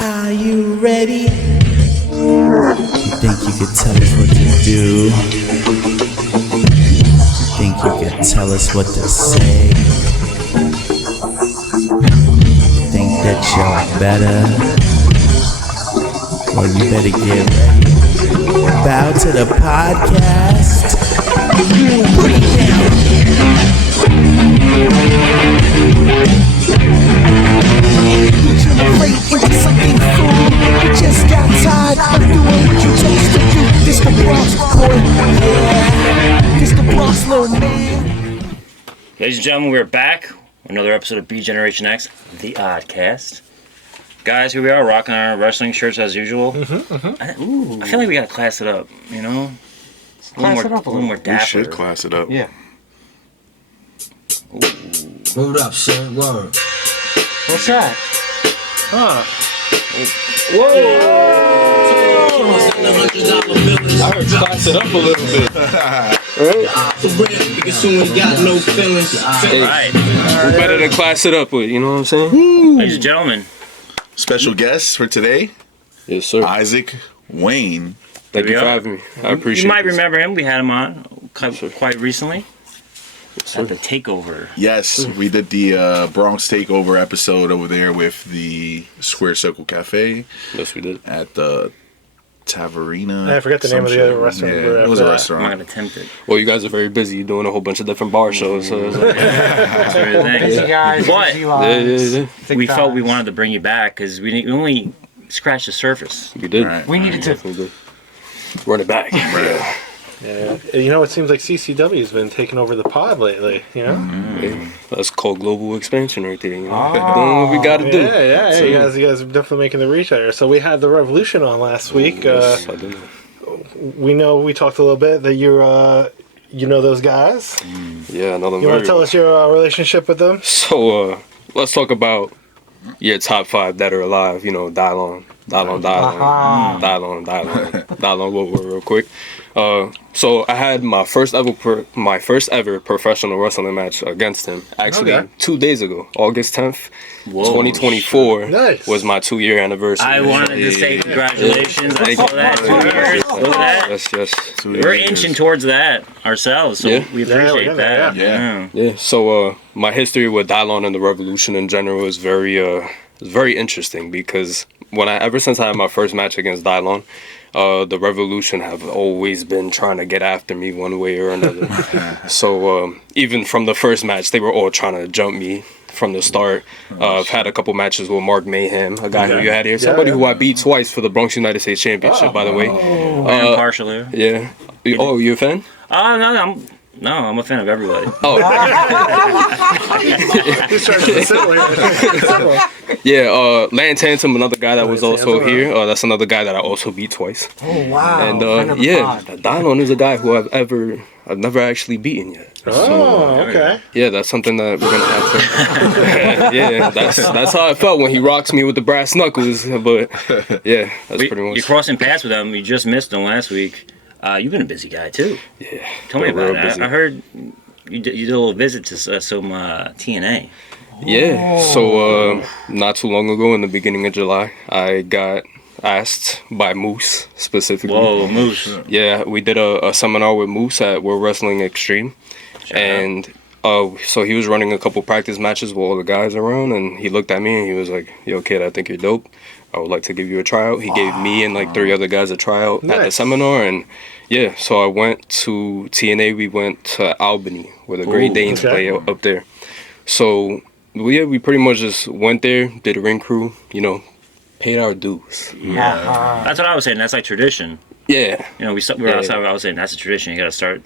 Are you ready? You think you could tell us what to do? Think you could tell us what to say? Think that you're better? Well, you better get ready. Bow to the podcast. Put it down. Degenerate into something cool. You just got tired of doing what you chose to do. This the Bronx boy, yeah. This the Bronx little man. Ladies and gentlemen, we're back. Another episode of B-Generation X, the Oddcast. Guys, here we are, rocking our wrestling shirts as usual. I feel like we gotta class it up, you know? A little more dapper. We should class it up. Yeah. Hold up, son. Word. What's that? I heard class it up a little bit. Alright. Who better to class it up with, you know what I'm saying? Ladies and gentlemen, Special guest for today, Yes, sir. Isaac Wayne. Thank you we for are. having me. I appreciate it. you might remember him. We had him on quite recently sir. at the Takeover. Yes, we did the Bronx Takeover episode over there with the Square Circle Cafe Yes, we did. at the Taverina. I forget the name of the other restaurant. Yeah, it was a After that. I'm not restaurant. gonna tempt it. Well, you guys are very busy. You're doing a whole bunch of different bar shows. So it's like, That's what I think. Busy guys, But- busy yeah, lives. yeah, yeah. We felt we wanted to bring you back because we only scratched the surface. We did. Alright. We needed to. Definitely did. Run it back. Right. Yeah. You know, it seems like CCW has been taking over the pod lately. You know. Yeah. That's called global expansion right there. You know? Oh, Doing what we gotta do. Yeah. So, You guys are definitely making the reach there. So we had the Revolution on last week. Yes, I do. We talked a little bit that you're, you know those guys. Yeah, another. You want to tell us your relationship with them? So let's talk about your top 5 that are alive. You know, Dylon, real quick. So I had my first ever professional wrestling match against him. Actually, Okay. 2 days ago, August 10th, Whoa. 2024 Nice. was my 2-year anniversary. I wanted to say congratulations. I saw that. 2 years. Look at that. Yes. We're inching towards that ourselves, so Yeah. we Yeah, appreciate we're getting that. there, yeah. Yeah. So my history with Dylon and the Revolution in general is very interesting because ever since I had my first match against Dylon, the Revolution have always been trying to get after me one way or another. So even from the first match, they were all trying to jump me from the start. I've had a couple matches with Mark Mayhem, a guy who you had here, somebody who I beat twice for the Bronx United States Championship, by the way. I'm partial here. Yeah. Oh, you a fan? Oh, no, I'm a fan of everybody. Oh, He's trying to sit yeah. Lan Tantum, another guy that was also Tantum, here. That's another guy that I also beat twice. Oh wow! And Friend of the yeah, pod. Dylon is a guy who I've never actually beaten yet. Oh, okay. Yeah, that's something that we're gonna have to. Yeah, that's how I felt when he rocks me with the brass knuckles. But yeah, that's pretty much. You're crossing paths with him. You just missed him last week. You've been a busy guy too. Yeah, Tell me real about it. busy. I heard you did a little visit to some TNA. Yeah, so not too long ago, in the beginning of July, I got asked by Moose specifically. Whoa, Moose. Yeah, we did a seminar with Moose at World Wrestling Extreme, and so he was running a couple practice matches with all the guys around, and he looked at me and he was like, "Yo, kid, I think you're dope. I would like to give you a tryout." He gave me and like 3 other guys a tryout at the Nice. seminar, and yeah, so I went to TNA. We went to Albany, where the Great Danes okay. play up there. So we pretty much just went there, did a ring crew, you know, paid our dues. That's what I was saying. That's like tradition. Yeah. You know, we were outside. I was saying that's a tradition. You gotta start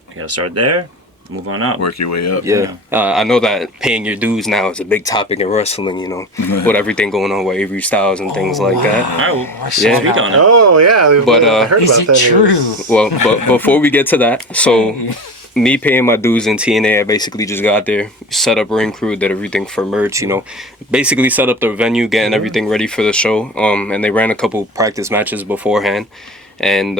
there, move on up. Work your way up. Yeah, I know that paying your dues now is a big topic in wrestling, you know, with everything going on with Avery Styles and things like that. All right, well, Yeah. speak on it. Oh yeah, But, I heard about that. News. Well, but before we get to that, so me paying my dues in TNA, I basically just got there, set up ring crew, did everything for merch, you know, basically set up the venue, getting everything ready for the show. And they ran a couple practice matches beforehand. And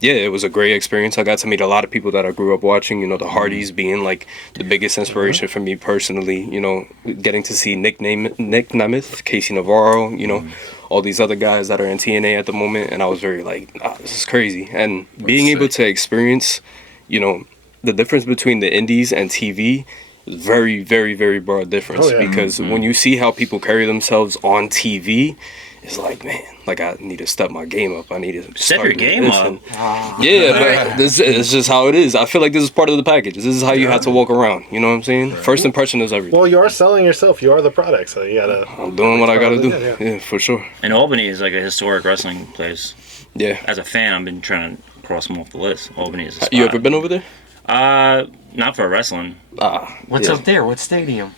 yeah, it was a great experience. I got to meet a lot of people that I grew up watching. You know, the Hardys being like the biggest inspiration for me personally. You know, getting to see Nick Nemeth, Casey Navarro. You know, all these other guys that are in TNA at the moment, and I was very like, this is crazy. And being able to experience, you know, the difference between the indies and TV is very, very, very broad difference. Because when you see how people carry themselves on TV, it's like, man, like I need to step my game up. I need to step your game up. Yeah, but this is just how it is. I feel like this is part of the package. This is how you have to walk around. You know what I'm saying? First impression is everything. Well, you are selling yourself. You are the product, so you gotta. I'm doing what I gotta do. Yeah, for sure. And Albany is like a historic wrestling place. Yeah. As a fan, I've been trying to cross them off the list. Albany is a spot. You ever been over there? Not for wrestling. What's up there? What stadium?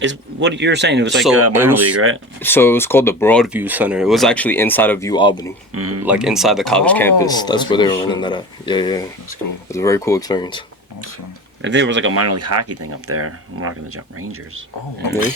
Is what you're saying? It was like minor league, right? So it was called the Broadview Center. It was actually inside of U Albany, like inside the college campus. That's where they were running that at. Yeah. That's cool. It was a very cool experience. Awesome. If there was like a minor league hockey thing up there, I'm rocking the Jump Rangers. Oh, Okay.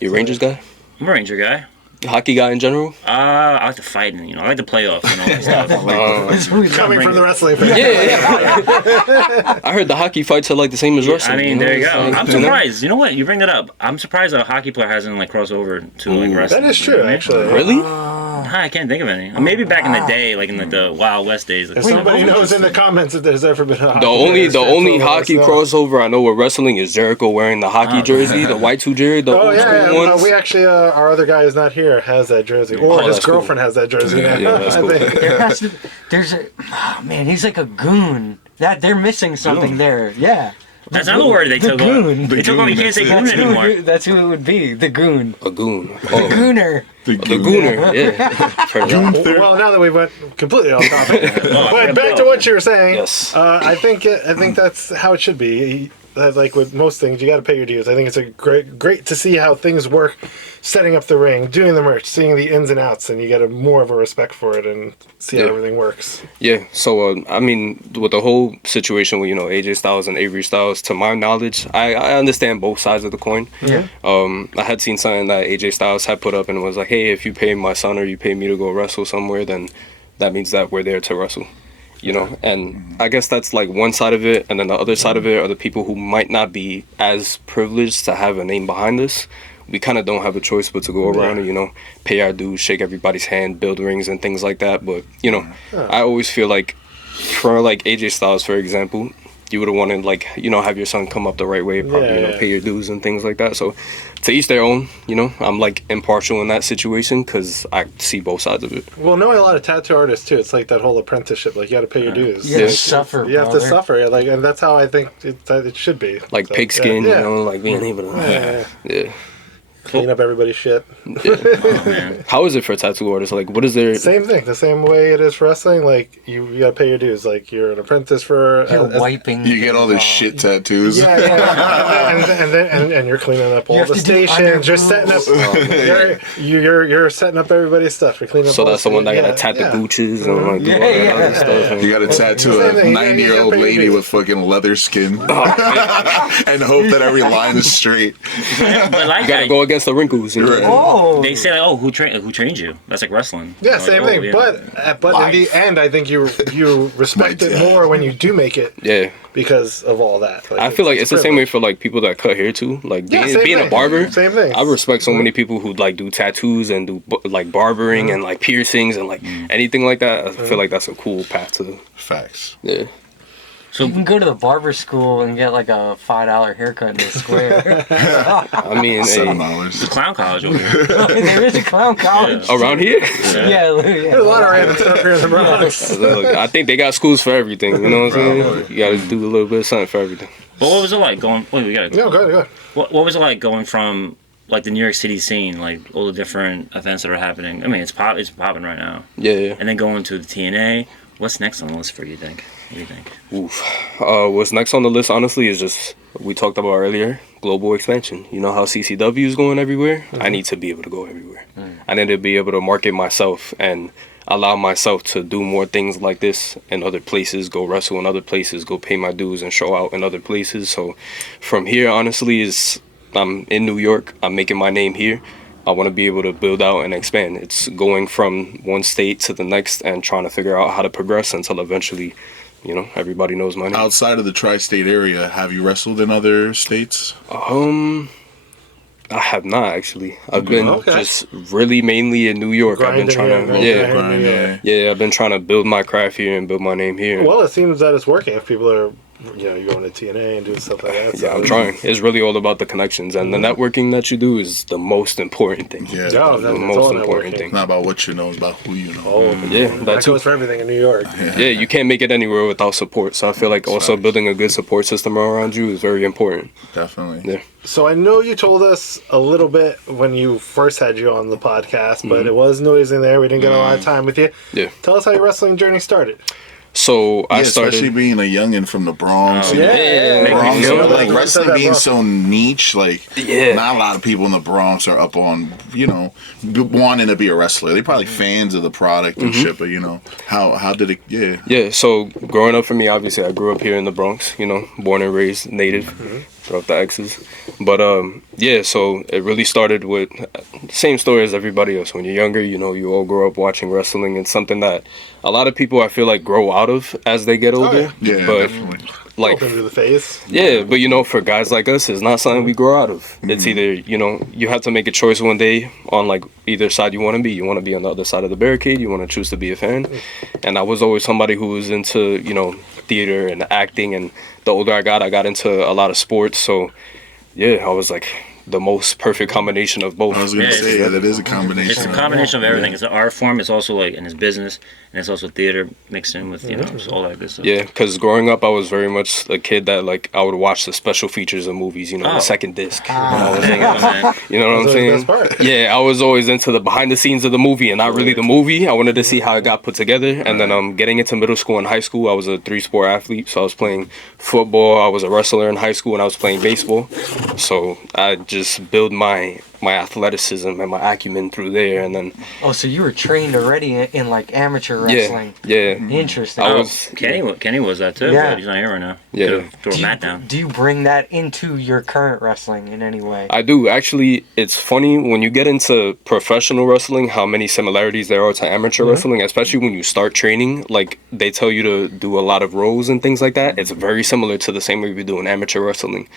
You a Rangers guy? I'm a Ranger guy. Hockey guy in general? I like to fight, and I like the playoffs and all that stuff. Coming from the wrestling fan. Yeah. I heard the hockey fights are like the same as wrestling. I mean, there you go. I'm surprised. You know what? You bring that up. I'm surprised that a hockey player hasn't like crossed over to like wrestling. That is true, actually. Really? I can't think of any. Maybe back in the day, like in the Wild West days. Like, If somebody knows in the comments if there's ever been a hockey The only hockey crossover I know with wrestling is Jericho wearing the hockey jersey, the white two jersey, the old school ones. We actually, our other guy who's not here has that jersey, or his girlfriend has that jersey. Yeah, that's cool. There's a man. He's like a goon. That they're missing something there. Yeah. That's another word they took goon. off. They took off. You can't say goon anymore. That's who it would be. The goon. A goon. The gooner. The gooner, yeah. Well, now that we went completely off topic, but back to what you were saying. Yes. I think that's how it should be. Like with most things, you got to pay your dues. I think it's a great to see how things work, setting up the ring, doing the merch, seeing the ins and outs, and you get more of a respect for it and see how everything works. Yeah. So I mean, with the whole situation with AJ Styles and Avery Styles, to my knowledge, I understand both sides of the coin. Yeah. I had seen something that AJ Styles had put up and it was like, hey, if you pay my son or you pay me to go wrestle somewhere, then that means that we're there to wrestle. And I guess that's like one side of it, and then the other side of it are the people who might not be as privileged to have a name behind us. We kind of don't have a choice but to go around and pay our dues, shake everybody's hand, build rings and things like that. But I always feel like for like AJ Styles, for example, you would have wanted like have your son come up the right way, probably pay your dues and things like that. So to each their own. I'm like impartial in that situation because I see both sides of it. Well, knowing a lot of tattoo artists too, it's like that whole apprenticeship. Like you got to pay your dues. You have to suffer. You have to suffer. And that's how I think it should be. Like so, pigskin, like being able to. Clean up everybody's shit. Oh, man. How is it for tattoo artists? Like, what is their... Same thing. The same way it is for wrestling. Like, you gotta pay your dues. Like, you're an apprentice for... wiping... You get all the shit tattoos. Yeah. and you're cleaning up all the stations. You're setting up... You're setting up everybody's stuff. You're cleaning up so that's the one that gotta tat the gooches and like do all that other stuff. You gotta tattoo a 90-year-old lady with fucking leather skin. And hope that every line is straight. But like you gotta go against the wrinkles. Oh, they say like, who trained you? That's like wrestling. Yeah, same thing. Yeah. But in the end, I think you respect it more when you do make it. Yeah. Because of all that. Like, I feel like it's the same way for like people that cut hair too. Like being a barber. Same thing. I respect so many people who like do tattoos and do like barbering and like piercings and like anything like that. I feel like that's a cool path to. Facts. Yeah. So you can go to the barber school and get like a $5 haircut in the square. I mean, $7. It's a clown college over here. There is a clown college. Yeah. Around here? Yeah. There's a lot of random stuff here in the Bronx. Look, I think they got schools for everything. You know what I'm saying? You got to do a little bit of something for everything. But what was it like going? Wait, we got to. No, go ahead. What was it like going from like the New York City scene, like all the different events that are happening? I mean, it's popping right now. Yeah. And then going to the TNA. What's next on the list for you? What do you think? Oof. What's next on the list, honestly, is just we talked about earlier, global expansion. You know how CCW is going everywhere? I need to be able to go everywhere. I need to be able to market myself and allow myself to do more things like this in other places, go wrestle in other places, go pay my dues and show out in other places. So from here, honestly, I'm in New York. I'm making my name here. I want to be able to build out and expand. It's going from one state to the next and trying to figure out how to progress until eventually, you know, everybody knows my name. Outside of the tri-state area, have you wrestled in other states? I have not actually. I've been just really mainly in New York. I've been trying to, I've been trying to build my craft here and build my name here. Well, it seems that it's working. If people are, you know, you're going to TNA and doing stuff like that. Yeah, I'm trying. It's really all about the connections, and the networking that you do is the most important thing. Yeah, the most important thing. It's not about what you know, it's about who you know. Oh, that goes for everything in New York. Yeah, you can't make it anywhere without support. So I feel like also building a good support system around you is very important. Definitely. Yeah. So I know you told us a little bit when you first had you on the podcast, but it was noisy in there. We didn't get a lot of time with you. Yeah. Tell us how your wrestling journey started. So I started, especially being a youngin' from the Bronx. Bronx, like wrestling being so niche, like not a lot of people in the Bronx are up on, you know, wanting to be a wrestler. They're probably fans of the product and shit, but you know, how did it? Yeah. So growing up for me, obviously, I grew up here in the Bronx. You know, born and raised native. Throw up the X's. But so it really started with the same story as everybody else. When you're younger, you know, you all grow up watching wrestling. It's something that a lot of people, I feel like, grow out of as they get older. Yeah, but definitely. Like, Open to the face. Yeah, but you know, for guys like us, it's not something we grow out of. It's either, you know, you have to make a choice one day on like either side you want to be. You want to be on the other side of the barricade. You want to choose to be a fan. And I was always somebody who was into, you know, theater and acting. And the older I got into a lot of sports. So yeah, I was like the most perfect combination of both. I was gonna say that is a combination. It's a combination of everything. It's an art form. It's also like in his business, and it's also theater mixed in with, you know, all that good stuff. Yeah, because growing up, I was very much a kid that like I would watch the special features of movies. You know, the second disc. You know what I'm saying? Yeah, I was always into the behind the scenes of the movie and not really the movie. I wanted to see how it got put together. And then getting into middle school and high school, I was a 3-sport athlete. So I was playing football. I was a wrestler in high school, and I was playing baseball. So I just build my athleticism and my acumen through there, and then so you were trained already in like amateur wrestling. Interesting. Kenny was that too, but he's not here right now. Throw a mat down. Do you bring that into your current wrestling in any way? I do. Actually, it's funny when you get into professional wrestling how many similarities there are to amateur wrestling, especially when you start training. Like, they tell you to do a lot of rows and things like that. It's very similar to the same way we do in amateur wrestling.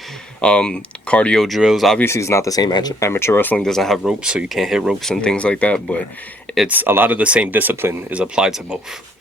Cardio drills, obviously it's not the same. Amateur wrestling doesn't have ropes, so you can't hit ropes and things like that, but it's a lot of the same discipline is applied to both.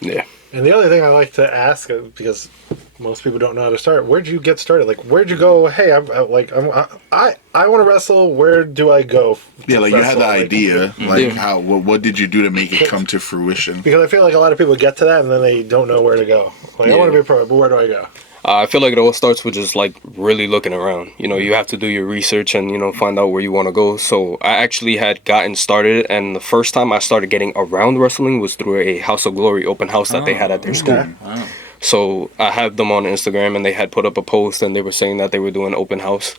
Yeah. And the other thing I like to ask, because most people don't know how to start, where'd you get started? Like, where'd you go? Hey, I want to wrestle. Where do I go? Yeah, like you had the idea. Like, what did you do to make it come to fruition? Because I feel like a lot of people get to that and then they don't know where to go. Like, I want to be a pro, but where do I go? I feel like it all starts with just like really looking around. You know, you have to do your research and, you know, find out where you want to go. So I actually had gotten started, and the first time I started getting around wrestling was through a House of Glory open house that they had at their school. Wow. So I had them on Instagram, and they had put up a post, and they were saying that they were doing open house.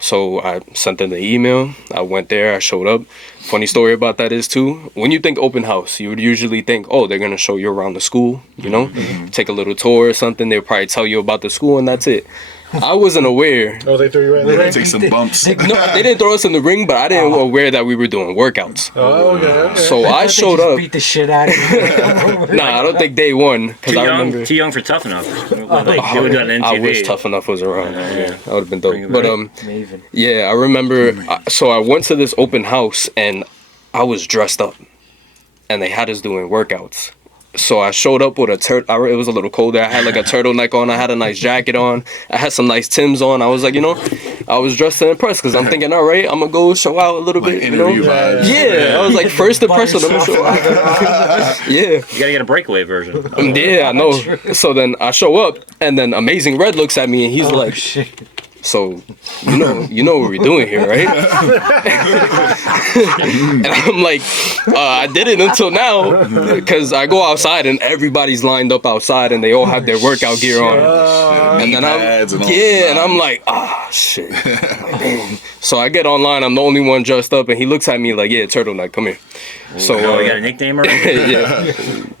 So I sent them the email. I went there. I showed up. Funny story about that is, too, when you think open house, you would usually think, oh, they're going to show you around the school, you know, take a little tour or something. They'll probably tell you about the school, and that's it. I wasn't aware. Oh, they threw you right They there? take some bumps. No, they didn't throw us in the ring, but I didn't aware that we were doing workouts. Oh, okay. So I showed up. Beat the shit out of you. Nah, I don't think day one, because I remember. Too young for Tough Enough. Like, they would do it on MTV. I wish Tough Enough was around. Yeah, that would have been dope. But Maven. yeah, I remember. So I went to this open house and I was dressed up, and they had us doing workouts. So I showed up with it was a little colder. I had like a turtleneck on. I had a nice jacket on. I had some nice Timbs on. I was like, you know, I was dressed to impress because I'm thinking, all right, I'm going to go show out a little bit. You know? Vibes. Yeah, I was like, first impression, I'm going to show out. Yeah. You gotta get a breakaway version. Yeah, I know. So then I show up, and then Amazing Red looks at me, and he's like, Shit. so, you know what we're doing here, right? And I'm like, I did it until now, because I go outside and everybody's lined up outside and they all have their workout gear on. And then I'm like, shit. So I get online, I'm the only one dressed up, and he looks at me like, yeah, turtleneck, come here. So you got a nickname already? yeah.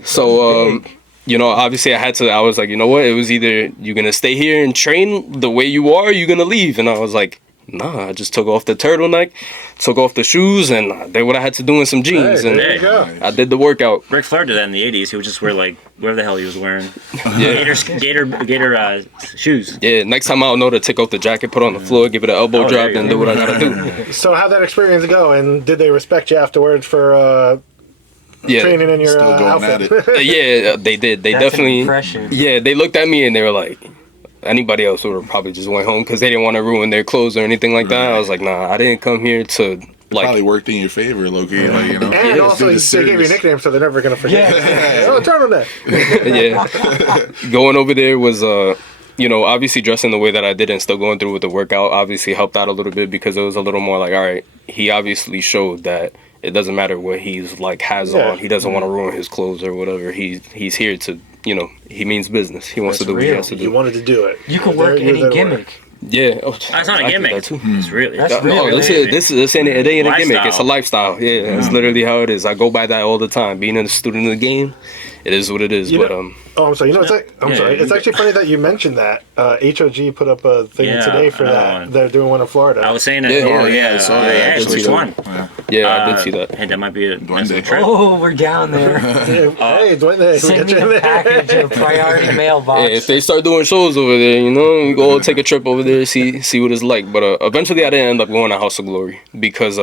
So you know, obviously I was like, you know what, it was either you're gonna stay here and train the way you are, or you're gonna leave. And I was like, Nah, I just took off the turtleneck, took off the shoes, and I did what I had to do in some jeans. Hey, and there you go. I did the workout. Ric Flair did that in the 80s. He would just wear, like, whatever the hell he was wearing. Yeah. Gator shoes. Yeah, next time I'll know to take off the jacket, put it on the floor, give it an elbow Oh, drop, there you and go. do what I gotta do. So how'd that experience go? And did they respect you afterwards for Yeah. training in your Still going outfit? at it. Yeah, they did. They That's an definitely. impression. Yeah, they looked at me and they were like, anybody else would have probably just went home because they didn't want to ruin their clothes or anything like that. I was like, nah, I didn't come here to Probably like. worked in your favor, low-key, like, you know. And also, Dude, they gave you a nickname, so they're never gonna forget. Oh, turtleneck. Yeah, going over there was obviously dressing the way that I did and still going through with the workout obviously helped out a little bit because it was a little more like, all right, he obviously showed that it doesn't matter what he's like has on. He doesn't want to ruin his clothes or whatever. He's here to, he means business. He wants to do what he real. has to You do. wanted to do it. You can work You're any there to work. gimmick. Yeah, That's not a gimmick. It's really. That's Oh, really this ain't it ain't a gimmick. It's a Lifestyle. lifestyle. Yeah, it's literally how it is. I go by that all the time. Being a student of the game, it is what it is. You But know- Oh, I'm sorry. I'm Yeah, sorry. It's you- actually funny that you mentioned that. HOG put up a thing Yeah, today for another that. one. They're doing one in Florida. I was saying that. Yeah, Oh, yeah, yeah. I saw that. I did Actually, see which that. one? yeah, I did see that. Hey, that might be a nice Duende. little trip. Oh, we're down there. Hey, Dwayne, we'll Send get me you in a there. package of priority mailbox. Yeah, if they start doing shows over there, we go take a trip over there, see what it's like. But eventually, I didn't end up going to House of Glory because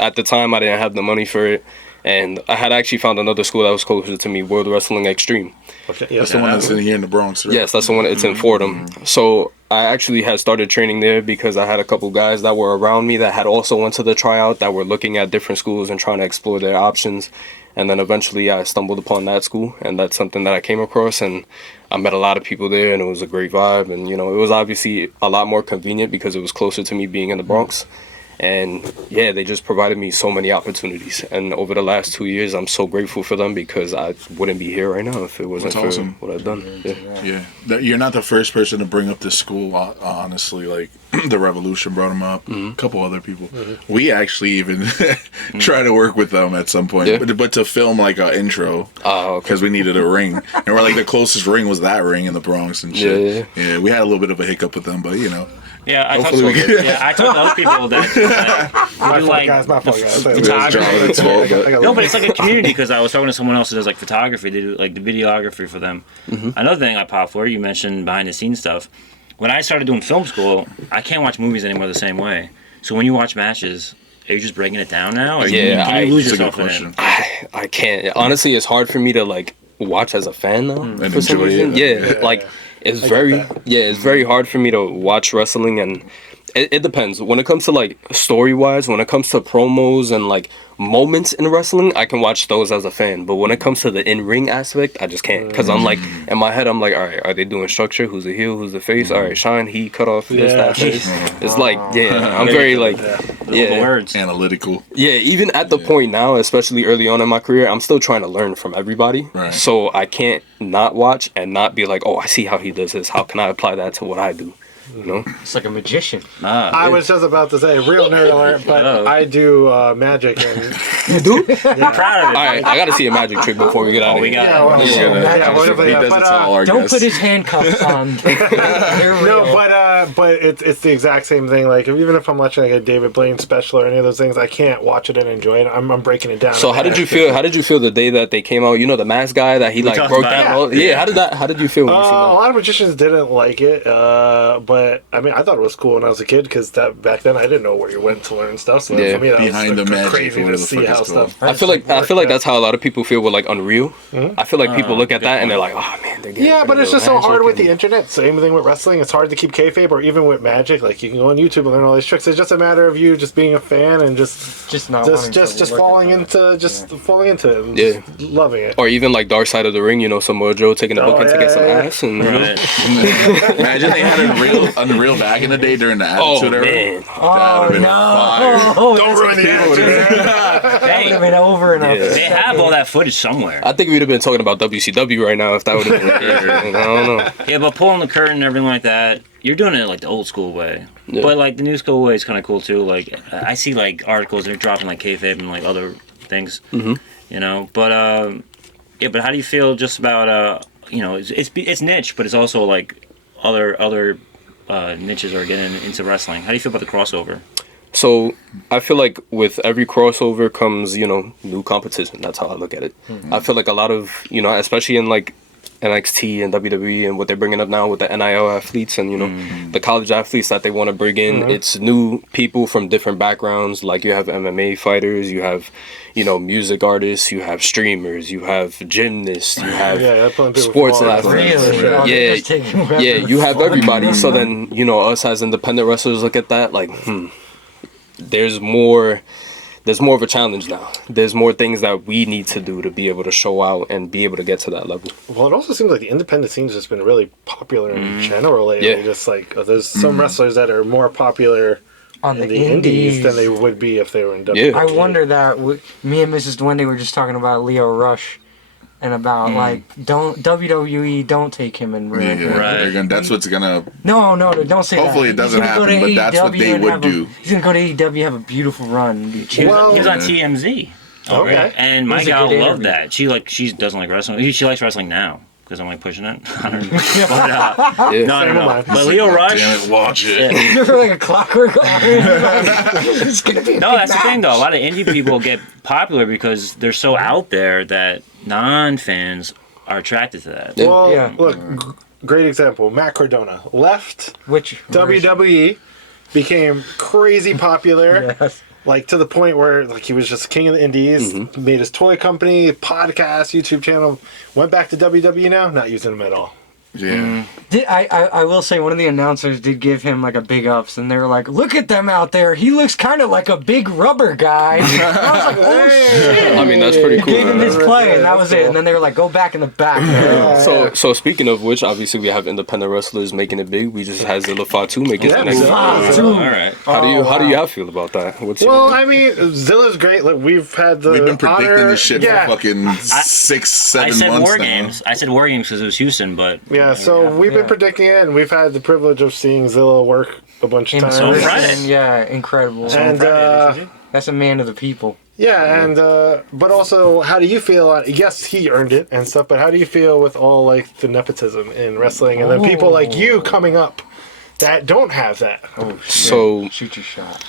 at the time I didn't have the money for it, and I had actually found another school that was closer to me, World Wrestling Extreme. Okay, That's the one that's in here in the Bronx, right? Yes, that's the one. It's in Fordham. So I actually had started training there because I had a couple guys that were around me that had also went to the tryout that were looking at different schools and trying to explore their options. And then eventually I stumbled upon that school, and that's something that I came across, and I met a lot of people there, and it was a great vibe. And it was obviously a lot more convenient because it was closer to me being in the Bronx. And yeah, they just provided me so many opportunities. And over the last 2 years, I'm so grateful for them because I wouldn't be here right now if it wasn't That's for awesome. what I've done. Yeah. Yeah. You're not the first person to bring up this school, honestly. Like, the Revolution brought them up. A couple other people. We actually even try to work with them at some point. Yeah. But to film, like, an intro. Oh, okay. Because we needed a ring. And we're like, the closest ring was that ring in the Bronx and shit. Yeah. We had a little bit of a hiccup with them, but, Yeah, I talked Hopefully to we can- I talked to other people that My do fault, like guys. My fault, guys. photography. I got No, but it's like a community because I was talking to someone else who does like photography. They do like the videography for them. Another thing I popped for, you mentioned behind the scenes stuff. When I started doing film school, I can't watch movies anymore the same way. So when you watch matches, are you just breaking it down now? Or Yeah, can you lose That's a good yourself in it? question. I can't. Honestly, it's hard for me to like watch as a fan now. And For some enjoy it. reason. Yeah, like it's it's very hard for me to watch wrestling, and it depends. When it comes to like story wise, when it comes to promos and like moments in wrestling, I can watch those as a fan. But when it comes to the in ring aspect, I just can't because I'm like in my head, I'm like, all right, are they doing structure? Who's the heel? Who's the face? All right, Shine, he cut off this, that face. It's like I'm very like The words. Analytical. yeah, even at the point now, especially early on in my career, I'm still trying to learn from everybody. Right. So I can't not watch and not be like, oh, I see how he does this. How can I apply that to what I do? It's like a magician. I was just about to say, real nerd alert, but I do magic and You do? I'm proud of it. All right, I got to see a magic trick before we get out of we here. got it. He does it to all our Don't guests. put his handcuffs on. They're real. No, but it's the exact same thing. Like even if I'm watching like a David Blaine special or any of those things, I can't watch it and enjoy it. I'm breaking it down. So how did you feel? How did you feel the day that they came out? You know, the mask guy that he like talked broke about down. it. Yeah. How did you feel when you A seen that? lot of magicians didn't like it, but I mean, I thought it was cool when I was a kid because that back then I didn't know where you went to learn stuff. So Yeah. for me, that Behind was the magic, crazy or whatever to the see fuck how it's called. stuff. I feel like that's how a lot of people feel with like Unreal. I feel like people look at that and they're like, oh man, they're getting Yeah, rid but of it's the just so hard magic with the and- internet. Same thing with wrestling. It's hard to keep kayfabe, or even with magic. Like you can go on YouTube and learn all these tricks. It's just a matter of you just being a fan and just not wanting to look falling at into falling into it. And Yeah. just loving it. Or even like Dark Side of the Ring, Samoa Joe taking the Oh, booking to get some yeah. ass and Imagine they had Unreal back in the day during the oh Attitude Era. man, That would've been fire. Oh, Don't ruin the attitude. that would have been over enough. Yeah. They have all that footage somewhere. I think we'd have been talking about WCW right now if that would have been. I don't know. Yeah, but pulling the curtain and everything like that, you're doing it like the old school way. Yeah. But like the new school way is kind of cool too. Like I see like articles and they're dropping like kayfabe and like other things. But yeah. But how do you feel just about it's niche, but it's also like other niches are getting into wrestling. How do you feel about the crossover? So I feel like with every crossover comes, new competition. That's how I look at it. I feel like a lot of, especially in like NXT and WWE and what they're bringing up now with the NIL athletes and, the college athletes that they want to bring in, it's new people from different backgrounds. Like you have MMA fighters, you have, music artists, you have streamers, you have gymnasts, you have sports athletes. Really? You have everybody. So then, us as independent wrestlers look at that like, there's more of a challenge now. There's more things that we need to do to be able to show out and be able to get to that level. Well, it also seems like the independent scene's just been really popular in general lately. Yeah. Just like there's some wrestlers that are more popular On in the the indies than they indies. would be if they were in WWE. Yeah. I wonder that me and Mrs. Duende were just talking about Leo Rush and about don't WWE don't take him in ring. Yeah, Right. that's what's gonna. No, don't say that. Hopefully it doesn't He's gonna go happen, to but that's what AEW they and would have do. He's gonna go to AEW, have a beautiful run. Be He was, he was on Well- TMZ. Okay. And my It was a gal good loved interview. that. She doesn't like wrestling. She likes wrestling now because I'm like pushing it on her. Yeah. No. But Leo Rush. Damn it, watch it. Never like a clockwork orange. It's gonna be a No, big that's the thing match. though. A lot of indie people get popular because they're so out there that non-fans are attracted to that. Well, Yeah. look, great example. Matt Cardona left Which WWE, became crazy popular. Yes. Like to the point where like he was just king of the indies, made his toy company, podcast, YouTube channel, went back to WWE now, not using him at all. Yeah. I will say one of the announcers did give him like a big ups, and they were like, "Look at them out there. He looks kind of like a big rubber guy." And I was like, "Oh shit!" I mean, that's pretty cool. Gave him his play, and that was it. And then they were like, "Go back in the back." So speaking of which, obviously we have independent wrestlers making it big. We just had Zilla Fatu making it next. All right. How do y'all feel about that? What's Well, your, I mean, Zilla's great. Like we've had the We've been predicting honor, this shit yeah, for fucking 6-7 I said months War now. Games. I said War Games because it was Houston, but yeah. So we've been predicting it, and we've had the privilege of seeing Zilla work a bunch of In times. So person, Friday. yeah, incredible. And That's a man of the people. yeah, and but also, how do you feel? Yes, he earned it and stuff, but how do you feel with all like the nepotism in wrestling, and then people like you coming up that don't have that? Oh, shit. So- shoot your shot.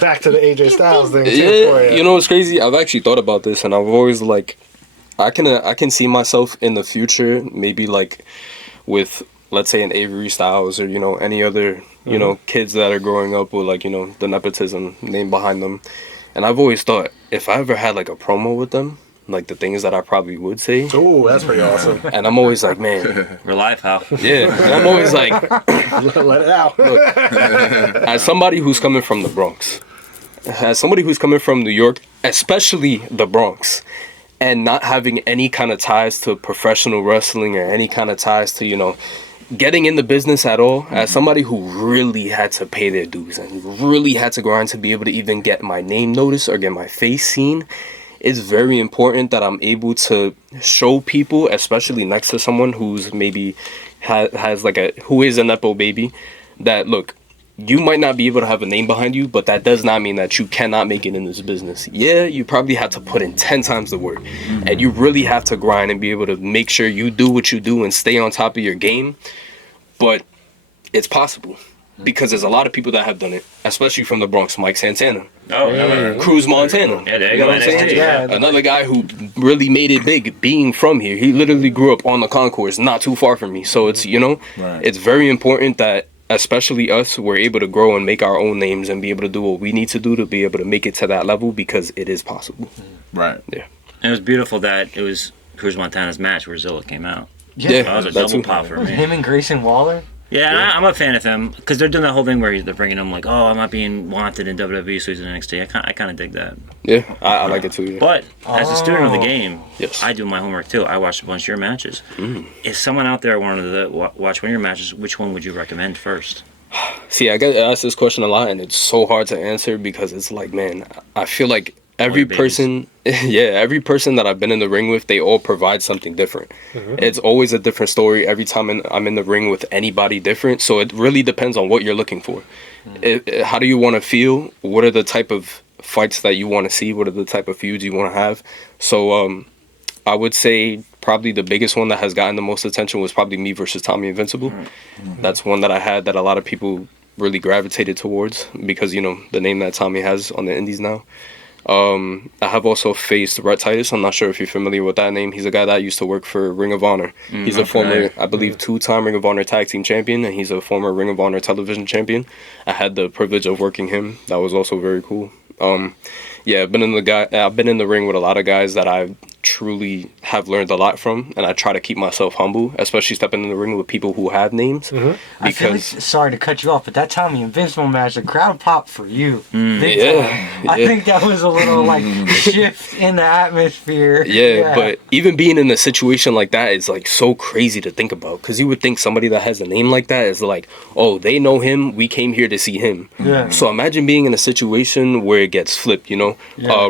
Back to the AJ Styles thing. Too, yeah, for you know what's crazy? I've actually thought about this, and I've always like, I can see myself in the future, maybe like with, let's say, an Avery Styles or any other kids that are growing up with like the nepotism name behind them. And I've always thought if I ever had like a promo with them, like the things that I probably would say, Ooh, that's pretty awesome. and I'm always like, man, we're live, pal. yeah, and I'm always like, Let it out. as somebody who's coming from the Bronx, as somebody who's coming from New York, especially the Bronx, and not having any kind of ties to professional wrestling or any kind of ties to getting in the business at all, as somebody who really had to pay their dues and really had to grind to be able to even get my name noticed or get my face seen, it's very important that I'm able to show people, especially next to someone who's maybe has like who is a nepo baby, that look, you might not be able to have a name behind you, but that does not mean that you cannot make it in this business. Yeah, you probably have to put in 10 times the work, and you really have to grind and be able to make sure you do what you do and stay on top of your game. But it's possible because there's a lot of people that have done it, especially from the Bronx. Mike Santana, Cruz Montana. Yeah, there you know go. what I'm saying? Yeah. Another guy who really made it big being from here. He literally grew up on the concourse, not too far from me. So it's it's very important that especially us, we're able to grow and make our own names and be able to do what we need to do to be able to make it to that level, because it is possible. Right. Yeah. And it was beautiful that it was Cruz Montana's match where Zilla came out. Yeah, That was a that's double who- pop for me. Him and Grayson Waller. Yeah, and I'm a fan of him because they're doing that whole thing where they're bringing him like, oh, I'm not being wanted in WWE, so he's in NXT. I kind of dig that. Yeah, I like it too. Yeah. But as a student of the game, Yes. I do my homework too. I watched a bunch of your matches. If someone out there wanted to watch one of your matches, which one would you recommend first? See, I get asked this question a lot, and it's so hard to answer because it's like, man, I feel like every Boy, person, every person that I've been in the ring with, they all provide something different. It's always a different story every time I'm in the ring with anybody different. So it really depends on what you're looking for. How do you want to feel? What are the type of fights that you want to see? What are the type of feuds you want to have? So I would say probably the biggest one that has gotten the most attention was probably me versus Tommy Invincible. That's one that I had that a lot of people really gravitated towards because, you know, the name that Tommy has on the indies now. I have also faced Rhett Titus. I'm not sure if you're familiar with that name. He's a guy that used to work for Ring of Honor. He's a former, I believe, 2-time Ring of Honor Tag Team Champion, and he's a former Ring of Honor Television Champion. I had the privilege of working him. That was also very cool. Yeah, I've been in the ring with a lot of guys that I truly have learned a lot from, and I try to keep myself humble, especially stepping in the ring with people who have names. I feel like, sorry to cut you off, but that Tommy Invincible match, the crowd popped for you. I think that was a little like shift in the atmosphere. But even being in a situation like that is like so crazy to think about, because you would think somebody that has a name like that is like, oh, they know him, we came here to see him. So imagine being in a situation where it gets flipped, you know,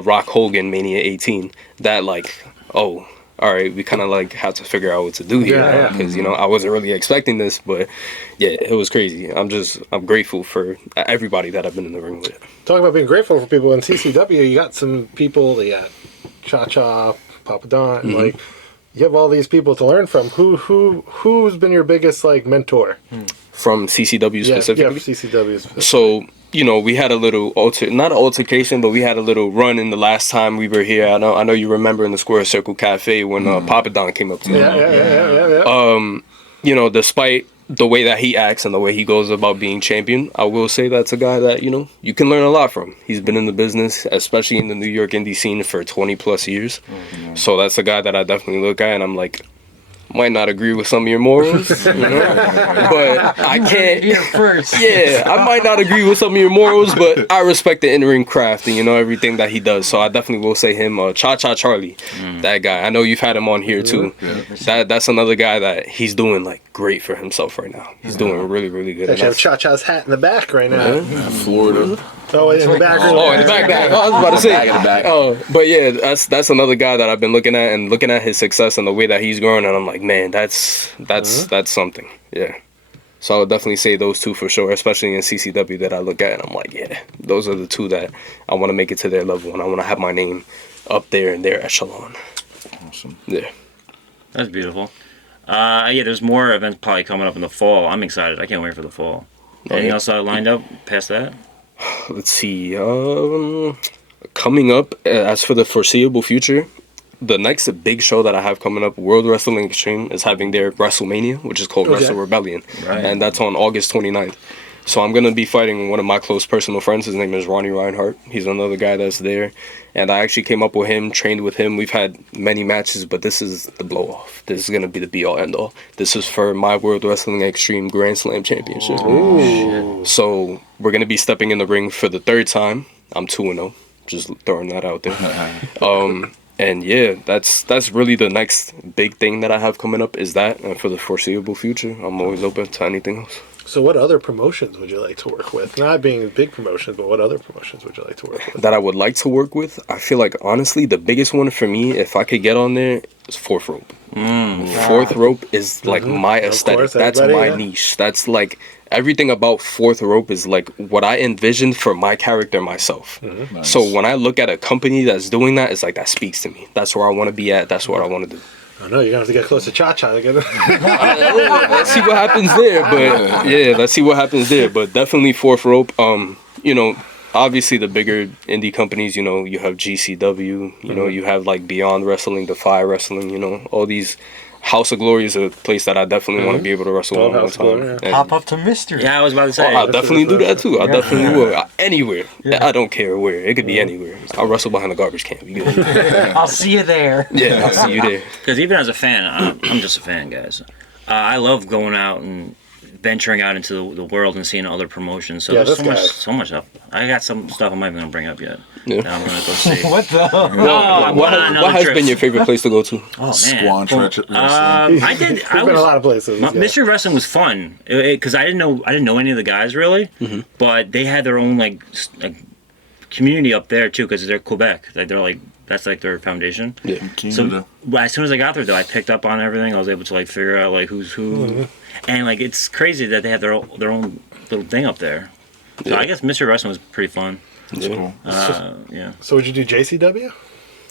Rock Hogan Mania 18, that like, oh, all right, we kind of like have to figure out what to do here, because you know, I wasn't really expecting this, but yeah, it was crazy. I'm grateful for everybody that I've been in the ring with. Talking about being grateful for people in CCW, you got some people, you got Cha-Cha, Papa Don, like, you have all these people to learn from. Who's been your biggest like mentor? From CCW specifically? Yeah, CCW specifically. So, you know, we had a little not an altercation, but we had a little run in the last time we were here. I know you remember in the Square Circle Cafe when Papa Don came up to me. Yeah. You know, despite the way that he acts and the way he goes about being champion, I will say that's a guy that, you know, you can learn a lot from. He's been in the business, especially in the New York indie scene, for 20 plus years. So that's a guy that I definitely look at and I'm like, might not agree with some of your morals, you know? But I can't. Here first. Yeah, I might not agree with some of your morals, but I respect the in-ring craft and, you know, everything that he does. So I definitely will say him, Cha-Cha Charlie, that guy. I know you've had him on here too. That's another guy that he's doing like great for himself right now. He's doing really, really good. Actually, have Cha-Cha's hat in the back right now. Florida. Oh, in the back. Oh, in the back. I was about to say. Back in the back. Oh, but yeah, that's another guy that I've been looking at his success and the way that he's growing, and I'm like, man, that's something. Yeah. So I would definitely say those two for sure, especially in CCW that I look at, and I'm like, yeah, those are the two that I want to make it to their level, and I want to have my name up there in their echelon. Awesome. Yeah. That's beautiful. Yeah, there's more events probably coming up in the fall. I'm excited. I can't wait for the fall. Anything else lined up past that? Let's see. Coming up, as for the foreseeable future, the next big show that I have coming up, World Wrestling Extreme, is having their WrestleMania, which is called Wrestle Rebellion. And that's on August 29th. So I'm going to be fighting one of my close personal friends. His name is Ronnie Reinhardt. He's another guy that's there. And I actually came up with him, trained with him. We've had many matches, but this is the blow-off. This is going to be the be-all, end-all. This is for my World Wrestling Extreme Grand Slam Championship. So we're going to be stepping in the ring for the third time. I'm 2-0. Just throwing that out there. And yeah, that's really the next big thing that I have coming up is that. And for the foreseeable future, I'm always open to anything else. So what other promotions would you like to work with? Not being big promotions, but what other promotions would you like to work with? That I would like to work with? I feel like, honestly, the biggest one for me, if I could get on there, is Fourth Rope. Fourth Rope is like my aesthetic. That's my niche. That's like, everything about Fourth Rope is like what I envisioned for my character myself. Nice. So when I look at a company that's doing that, it's like, that speaks to me. That's where I want to be at. That's what I want to do. I know you're gonna have to get close to Cha-Cha to get it. Let's see what happens there. But yeah, let's see what happens there. But definitely Fourth Rope. You know, obviously the bigger indie companies, you know, you have GCW, you know, you have like Beyond Wrestling, Defy Wrestling, you know, all these. House of Glory is a place that I definitely want to be able to wrestle one time. Pop up to Mystery. Yeah, I was about to say. I'll definitely do that too. I definitely will. Anywhere. I don't care where. It could be anywhere. I'll wrestle behind the garbage can. You good? I'll see you there. Yeah, I'll see you there. Because even as a fan, I'm just a fan, guys. I love going out and venturing out into the world and seeing other promotions. So there's so much stuff. I got some stuff I'm not even gonna bring up yet. Yeah. That I'm gonna go see. What the? What has been your favorite place to go to? Oh man, Squanch Wrestling. I did. There's been a lot of places. Mystery Wrestling was fun because I didn't know any of the guys really, but they had their own like community up there too because they're Quebec. Like they're like that's like their foundation. Yeah. So as soon as I got there though, I picked up on everything. I was able to like figure out like who's who, and like it's crazy that they have their own little thing up there. So I guess Mystery Wrestling was pretty fun. That's cool. Yeah. So would you do JCW?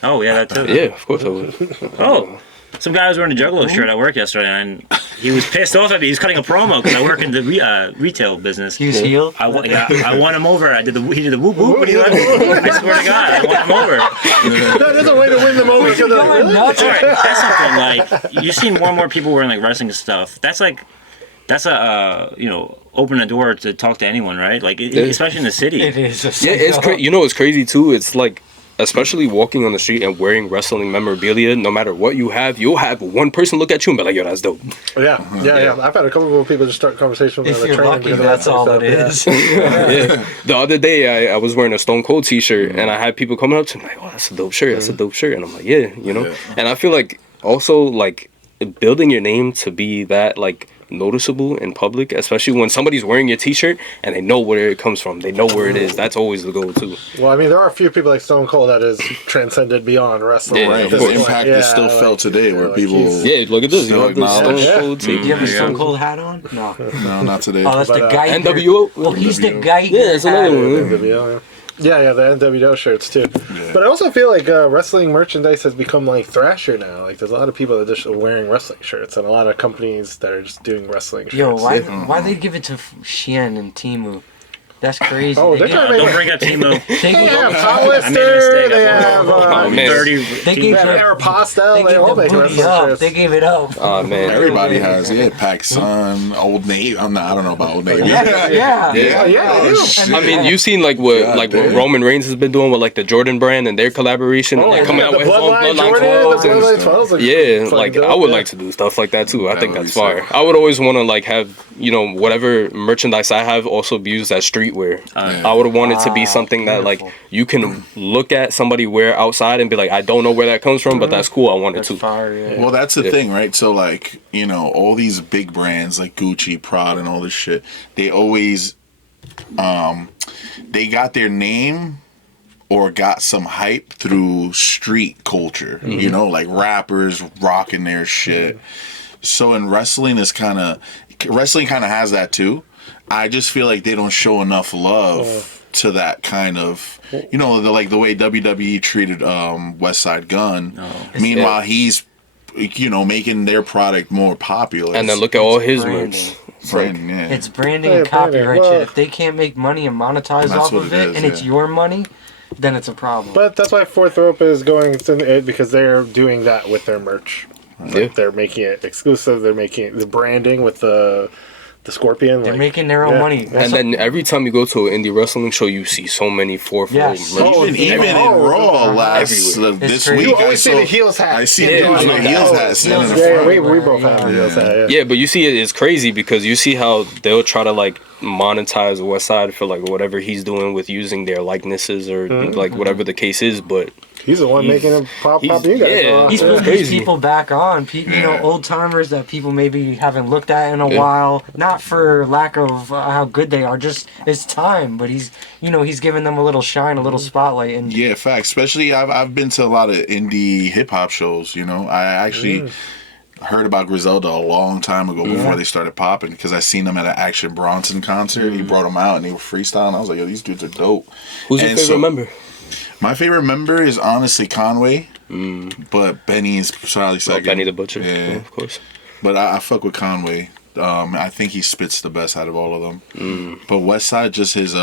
Oh yeah, that too. Yeah, of course I would. Oh, Some guy was wearing a Juggalo shirt at work yesterday, and he was pissed off at me. He was cutting a promo because I work in the retail business. He was heel? I won him over. He did the whoop whoop when he left. I swear to God, I won him over. That is a way to win them over. That's right. That's something like you see more and more people wearing like wrestling stuff. That's open a door to talk to anyone, right? Like especially in the city. It is. It's crazy. You know what's crazy too? It's like, especially walking on the street and wearing wrestling memorabilia, no matter what you have, you'll have one person look at you and be like, yo, that's dope. Yeah. I've had a couple of people just start conversation with If you're lucky, that's all it is. Yeah. The other day, I was wearing a Stone Cold t-shirt, and I had people coming up to me like, oh, that's a dope shirt, that's a dope shirt. And I'm like, yeah. And I feel like also, like, building your name to be that, like, noticeable in public, especially when somebody's wearing your t-shirt and they know where it comes from, they know where it is. That's always the goal too. Well, I mean, there are a few people like Stone Cold that is transcended beyond wrestling. Yeah, right. The impact is still felt today, where people. Yeah, look at this. You have the Stone Cold Do you have a t-shirt. Stone Cold hat on? No. No, not today. Oh, that's the guy. NWO. Well, he's the guy. Yeah, it's another one. Yeah, the NWO shirts too. Yeah. But I also feel like wrestling merchandise has become like Thrasher now. Like there's a lot of people that are just wearing wrestling shirts, and a lot of companies that are just doing wrestling shirts. Yo, why they give it to Shein and Timu? That's crazy. Oh, don't bring up Timo. They have Hollister, they have 30. They gave Aeropostale, they all make wrestling shirts. They gave it up. Oh man, Everybody has, PacSun, Old Navy. I don't know about Old Navy. Yeah. I mean, you've seen like what Roman Reigns has been doing with like the Jordan brand and their collaboration, and like coming out with his own Bloodline 12s. Yeah, like I would like to do stuff like that too. I think that's fire. I would always want to like have whatever merchandise I have also be used as streetwear. I would want it to be something that like you can look at somebody wear outside and be like, I don't know where that comes from, but that's cool. I want it to. Well, that's the thing, right? So like all these big brands like Gucci, Prada, and all this shit, they always they got their name or got some hype through street culture. Like rappers rocking their shit. So in wrestling kind of has that too. I just feel like they don't show enough love to that kind of, the way WWE treated West Side Gun. Meanwhile, he's, making their product more popular. And then look at all his moves. It's branding and copyright shit. If they can't make money and monetize off of it, and it's your money, then it's a problem. But that's why Fourth Rope is going to it, because they're doing that with their merch. Like they're making it exclusive. They're making the branding with the Scorpion. They're making their own money. And then every time you go to an indie wrestling show, you see so many Fourth Rope. Even in Raw this week, you always see the heels hat. I see dudes with heels hats. We both have the heels hat. Yeah, but you see it's crazy because you see how they'll try to like monetize West Side for like whatever he's doing with using their likenesses or like whatever the case is, but he's the one making it pop you guys. Yeah, he's putting these people back on. Old timers that people maybe haven't looked at in a while. Not for lack of how good they are, just it's time. But he's giving them a little shine, a little spotlight. And facts. Especially I've been to a lot of indie hip hop shows. I actually heard about Griselda a long time ago before they started popping, because I seen them at an Action Bronson concert. He brought them out and they were freestyling. I was like, yo, these dudes are dope. Who's your favorite member? My favorite member is honestly Conway, but Benny is probably second. Benny the Butcher, of course. But I fuck with Conway. I think he spits the best out of all of them. But Westside, just his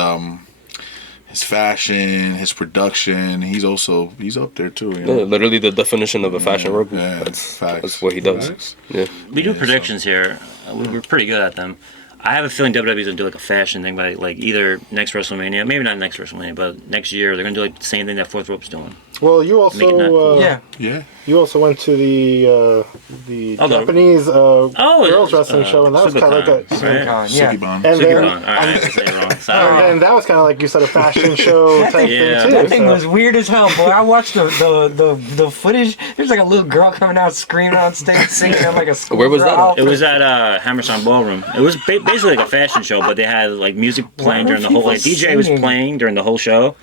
fashion, his production, he's up there too. Yeah, literally the definition of a fashion rebel. Yeah, that's what he does. Facts. Yeah, we do predictions here. We're pretty good at them. I have a feeling WWE's gonna do like a fashion thing by like either next WrestleMania, maybe not next WrestleMania, but next year they're gonna do like the same thing that Fourth Rope's doing. Well, you also you also went to the Japanese girls wrestling show, and that was kind of like a Sukiban. And that was kind of like you said, a fashion show type thing too. That thing was weird as hell, boy. I watched the footage. There's like a little girl coming out screaming on stage, singing like a school. Where was that? Outfit. It was at Hammerstein Ballroom. It was basically like a fashion show, but they had like music playing during the whole. Like DJ was playing during the whole show.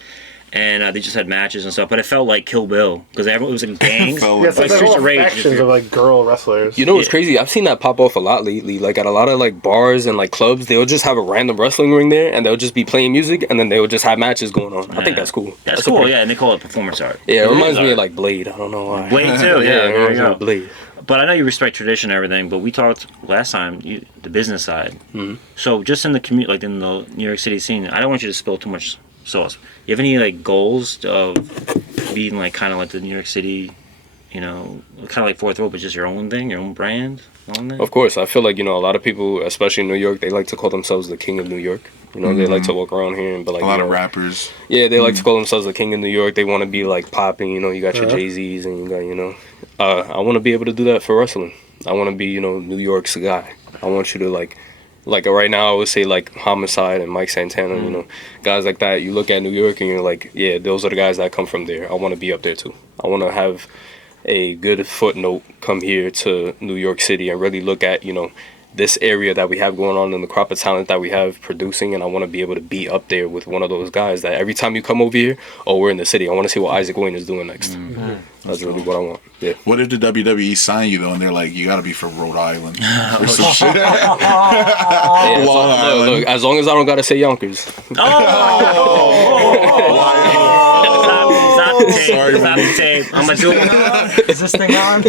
And they just had matches and stuff, but it felt like Kill Bill because everyone was in gangs. Like Streets of Rage. Factions of like girl wrestlers. You know what's crazy? I've seen that pop off a lot lately. Like at a lot of like bars and like clubs, they'll just have a random wrestling ring there, and they'll just be playing music, and then they'll just have matches going on. I think that's cool. That's cool, and they call it performance art. Yeah, it reminds me of like Blade. I don't know why. Blade too. Yeah, there you go. Blade. But I know you respect tradition and everything. But we talked last time the business side. Mm-hmm. So just in the community, like in the New York City scene, I don't want you to spill too much sauce. You have any like goals of being like kind of like the New York City, you know, kind of like Fourth Row, but just your own thing, your own brand? Of course, I feel like, you know, a lot of people, especially in New York, they like to call themselves the king of New York. You know, they like to walk around here and be like, a lot of rappers. Yeah, they like to call themselves the king of New York. They want to be like popping. You know, you got your Jay-Z's and you got, you know, I want to be able to do that for wrestling. I want to be, you know, New York's guy. I want you to like right now I would say like Homicide and Mike Santana, you know, guys like that. You look at New York and you're like, yeah, those are the guys that come from there. I want to be up there too. I want to have a good footnote come here to New York City and really look at, you know, this area that we have going on and the crop of talent that we have producing, and I want to be able to be up there with one of those guys that every time you come over here, oh, we're in the city. I want to see what Isaac Wayne is doing next. That's really what I want. Yeah. What if the WWE sign you though, and they're like, you got to be from Rhode Island or some shit? Look, as long as I don't gotta say Yonkers. Sorry, the tape. I'm gonna do it. Is this thing on?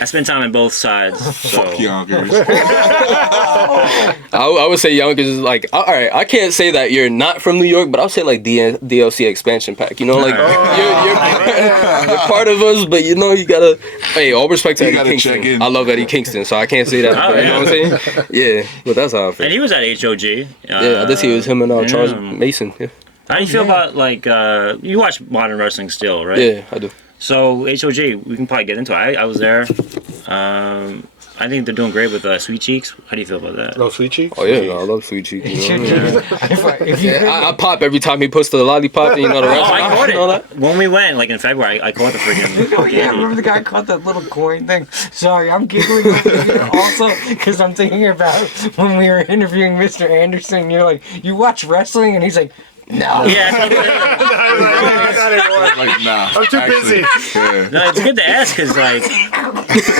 I spend time on both sides. So. Fuck Yonkers. I would say Yonkers is like, all right, I can't say that you're not from New York, but I'll say like DLC expansion pack. You know, like you're part of us, but you know you gotta. Hey, all respect to Eddie Kingston. I love Eddie Kingston, so I can't say that. You know what I'm saying? Yeah, but that's how I feel. And he was at HOG. Yeah, I did see it was him and Charles Mason. Yeah. How do you feel about like you watch modern wrestling still, right? Yeah, I do. So HOG, we can probably get into it. I was there. I think they're doing great with Sweet Cheeks. How do you feel about that? Oh, Sweet Cheeks? Oh, yeah, no, I love Sweet Cheeks. You know? I pop every time he puts the lollipop, you know, the rest. I caught it. When we went, like in February, I caught the freaking... Oh, yeah, remember the guy caught that little coin thing? Sorry, I'm giggling over here also because I'm thinking about when we were interviewing Mr. Anderson. You're like, you watch wrestling? And he's like, no. Yeah. Like, nah, I'm too busy. Yeah. No, it's good to ask because like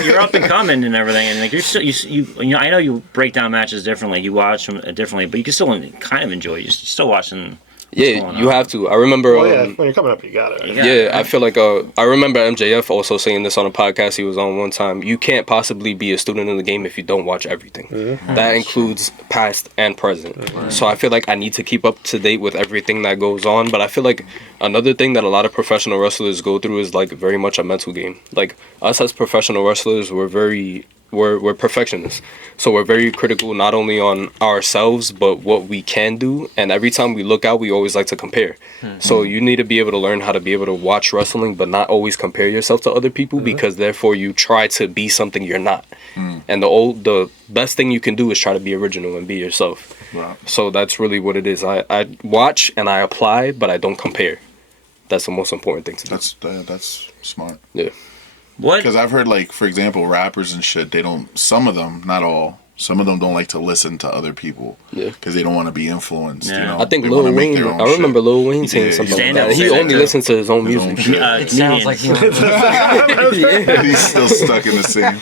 you're up and coming and everything, and like you're still you know I know you break down matches differently, you watch them differently, but you can still kind of enjoy it. You're still watching. Yeah, you have to. I remember. When you're coming up, you got it. Yeah, I feel like I remember MJF also saying this on a podcast he was on one time. You can't possibly be a student in the game if you don't watch everything. Mm-hmm. That includes past and present. Mm-hmm. So I feel like I need to keep up to date with everything that goes on. But I feel like another thing that a lot of professional wrestlers go through is like very much a mental game. Like us as professional wrestlers, we're perfectionists, so we're very critical not only on ourselves but what we can do, and every time we look out we always like to compare. So you need to be able to learn how to be able to watch wrestling but not always compare yourself to other people, because therefore you try to be something you're not. And the best thing you can do is try to be original and be yourself. Wow. So that's really what it is. I watch and I apply, but I don't compare. That's the most important thing to do. That's smart. Yeah. What? Because I've heard, like, for example, rappers and shit, they don't, some of them, not all, some of them don't like to listen to other people. Yeah. Because they don't want to be influenced, you know? I think Lil Wayne, I remember Lil Wayne saying something like that. He only listens to his own music. It sounds like He's still stuck in the same.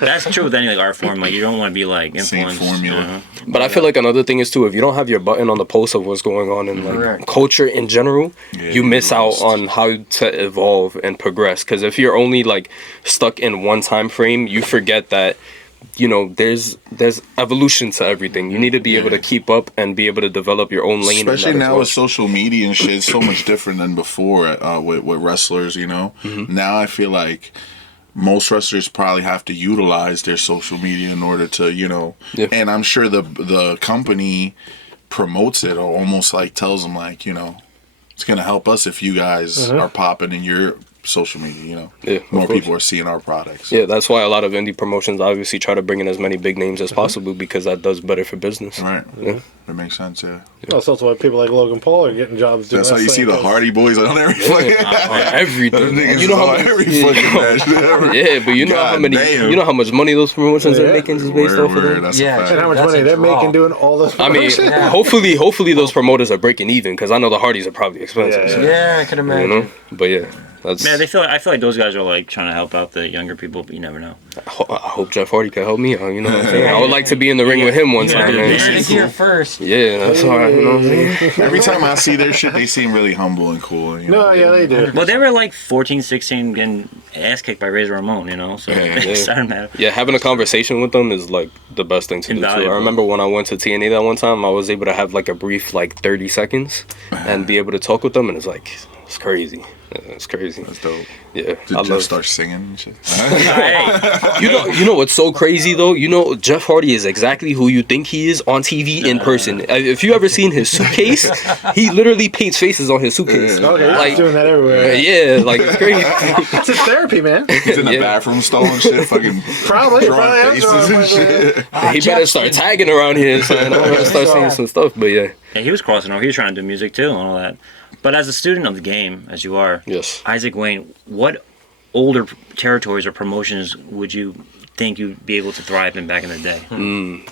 That's true with any like art form. Like you don't want to be like influenced. Same formula. You know? But I feel like another thing is too, if you don't have your button on the pulse of what's going on in like culture in general, you miss out on how to evolve and progress. Because if you're only like stuck in one time frame, you forget that, you know, there's evolution to everything. You need to be able to keep up and be able to develop your own lane. Especially now with social media and shit, it's so much different than before with wrestlers, you know? Now I feel like most wrestlers probably have to utilize their social media in order to, you know, and I'm sure the company promotes it or almost like tells them like, you know, it's going to help us if you guys are popping in your social media, you know. More people are seeing our products. Yeah, that's why a lot of indie promotions obviously try to bring in as many big names as possible, because that does better for business. Right. Yeah. That makes sense, That's also why people like Logan Paul are getting jobs doing That's how you see the Hardy Boys on every fucking everything. You know how every fucking match ever. Yeah, but you know how many you know how much money those promotions are making just based off of that? That's and how much money they're making doing all those promotions. I mean, hopefully those promoters are breaking even, because I know the Hardys are probably expensive. Yeah, I can imagine. You know? But yeah. That's Man, I feel like those guys are like trying to help out the younger people, but you never know. I hope Jeff Hardy can help me out. You know what I'm saying? I would like to be in the ring with him one time, man. You heard it here first. Yeah, that's all right. You know what I'm saying? Every time I see their shit, they seem really humble and cool. You know? No, yeah, they do. Well, they were like 14, 16, getting ass kicked by Razor Ramon, you know. So it started matter. Yeah, having a conversation with them is like the best thing to do too. I remember when I went to TNA that one time, I was able to have like a brief like 30 seconds and be able to talk with them, and it's like it's crazy. It's crazy. That's dope. Yeah. Did Jeff start singing and shit? You know what's so crazy though? You know, Jeff Hardy is exactly who you think he is on TV in person. If you ever seen his suitcase, he literally paints faces on his suitcase. Okay, like, he's doing that everywhere. Yeah, like it's crazy. It's a therapy, man. He's in the bathroom stolen shit, fucking Probably drawing faces and shit. He better start tagging around here, son. I'm gonna start singing some stuff, but yeah. Yeah, he was crossing over. He was trying to do music too and all that. But as a student of the game, as you are, Yes. Isaac Wayne, what older territories or promotions would you think you'd be able to thrive in back in the day?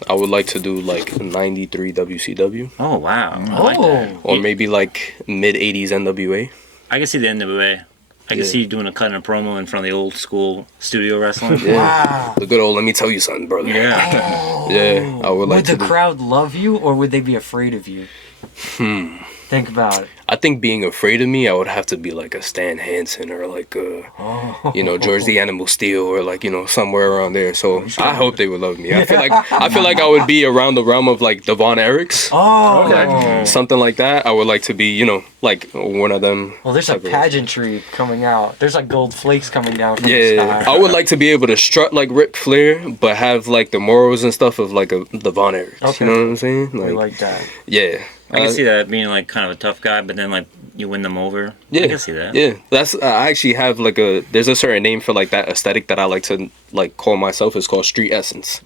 I would like to do like 93 WCW. Oh, wow. I like that. Or maybe like mid 80s NWA. I can see the NWA. I can see you doing a cut and a promo in front of the old school studio wrestling. Yeah. Wow. The good old, let me tell you something, brother. Yeah. Yeah, I would like Would to the do. crowd love you, or would they be afraid of you? Think about it. I think being afraid of me, I would have to be like a Stan Hansen or like you know, George the Animal Steel or like, you know, somewhere around there. So I hope they would love me. I feel like I would be around the realm of like Devon Eriks. Oh. Okay. Something like that. I would like to be, you know, like one of them. Well, there's like type of- pageantry coming out. There's like gold flakes coming down from the Yeah, sky. I would like to be able to strut like Ric Flair, but have like the morals and stuff of like a Devon Eriks. Okay. You know what I'm saying? I like that. Yeah. I can see that being like kind of a tough guy, but then like you win them over. Yeah, I can see that. Yeah, that's I actually have like there's a certain name for like that aesthetic that I like to like call myself. It's called street essence.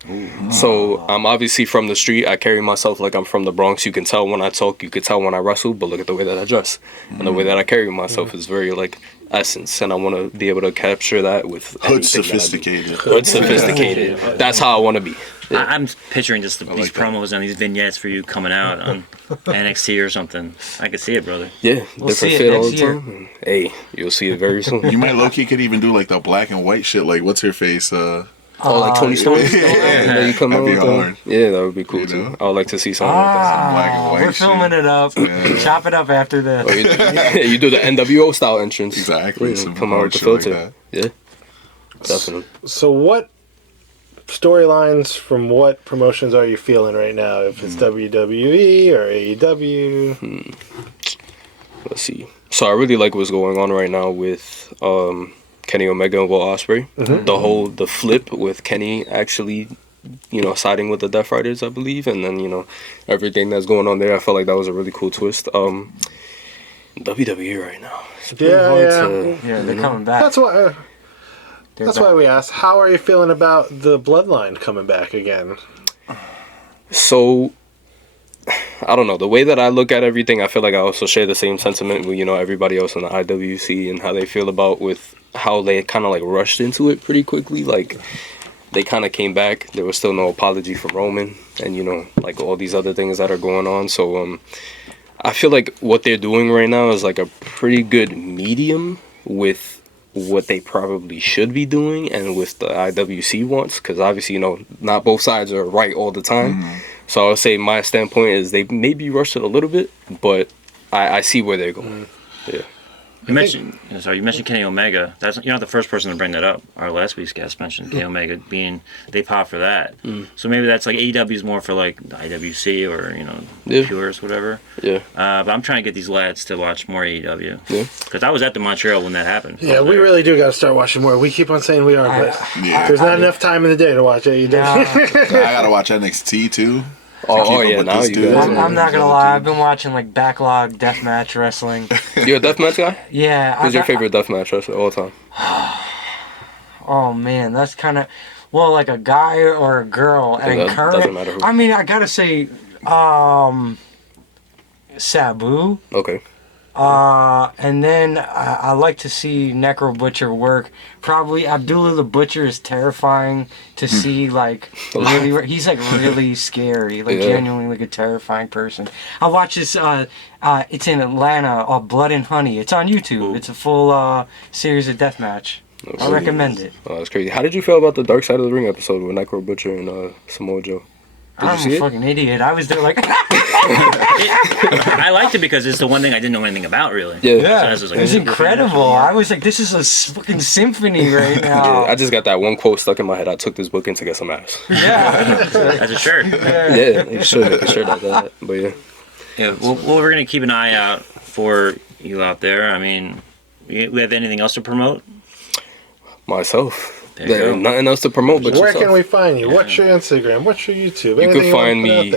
So I'm obviously from the street. I carry myself like I'm from the Bronx. You can tell when I talk. You can tell when I wrestle. But look at the way that I dress and the way that I carry myself is very like essence, and I want to be able to capture that with Hood anything that I do. sophisticated. Hood sophisticated. That's how I want to be. Yeah. I'm picturing just these like that. promos and these vignettes for you coming out on NXT or something. I could see it, brother. Yeah, We'll different see it fit all the next year. time. And, hey, you'll see it very soon. You might low key could even do like the black and white shit. Like what's her face? Oh, like Tony Storm? Yeah. You come out That'd be with hard. Yeah, that would be cool You too. know? I would like to see something like that. Black and white We're filming shit. it up. Yeah. Chop it up after this. Or you do the NWO style entrance. Exactly. Yeah, Some come out hard with the shit like filter. Yeah, definitely. So what storylines from what promotions are you feeling right now? If it's WWE or AEW? Let's see. So I really like what's going on right now with Kenny Omega and Will Ospreay. The flip with Kenny actually, you know, siding with the Death Riders, I believe, and then you know everything that's going on there. I felt like that was a really cool twist. WWE right now. It's pretty hard to- Yeah, they're coming back. That's why. They're That's back. why we asked. How are you feeling about the Bloodline coming back again? So, I don't know. The way that I look at everything, I feel like I also share the same sentiment with, you know, everybody else in the IWC and how they feel about with how they kind of like rushed into it pretty quickly. Like, they kind of came back. There was still no apology from Roman and, you know, like all these other things that are going on. So, I feel like what they're doing right now is like a pretty good medium with what they probably should be doing and with the IWC wants, because obviously, you know, not both sides are right all the time. So I would say my standpoint is they maybe rushed it a little bit, but I see where they're going. Yeah. You mentioned Kenny Omega. That's you're not the first person to bring that up. Our last week's guest mentioned Kenny Omega being they pop for that. So maybe that's like AEW is more for like the IWC or you know purists whatever. Yeah. But I'm trying to get these lads to watch more AEW. Yeah. Because I was at the Montreal when that happened. Yeah, we really do got to start watching more. We keep on saying we are, but there's not enough time in the day to watch AEW. I gotta watch NXT too. Oh keep up yeah, with now this you dude. guys. I'm not gonna lie. I've been watching like backlog deathmatch wrestling. You're a deathmatch guy? Yeah. Who's your favorite deathmatch wrestler of all time? Oh man, that's kind of like a guy or a girl. And that current, doesn't matter who. I mean, I gotta say, Sabu. Okay. And then I like to see Necro Butcher work. Probably Abdullah the Butcher is terrifying to see. Like really, he's like really scary. Like genuinely like a terrifying person. I watched this. It's in Atlanta. Blood and Honey. It's on YouTube. Ooh. It's a full series of deathmatch. I recommend it. Oh, that's crazy. How did you feel about the Dark Side of the Ring episode with Necro Butcher and Samoa Joe? I'm a fucking idiot. I was there like... I liked it because it's the one thing I didn't know anything about, really. Yeah. So it was incredible. I was like, this is a fucking symphony right now. I just got that one quote stuck in my head. I took this book in to get some ass. Yeah. As a shirt. Yeah, you should make a shirt out of that. But yeah. Yeah, well, we're going to keep an eye out for you out there. I mean, we have anything else to promote? Myself. There's nothing else to promote but Where yourself. can we find you? What's your Instagram? What's your YouTube? You can find me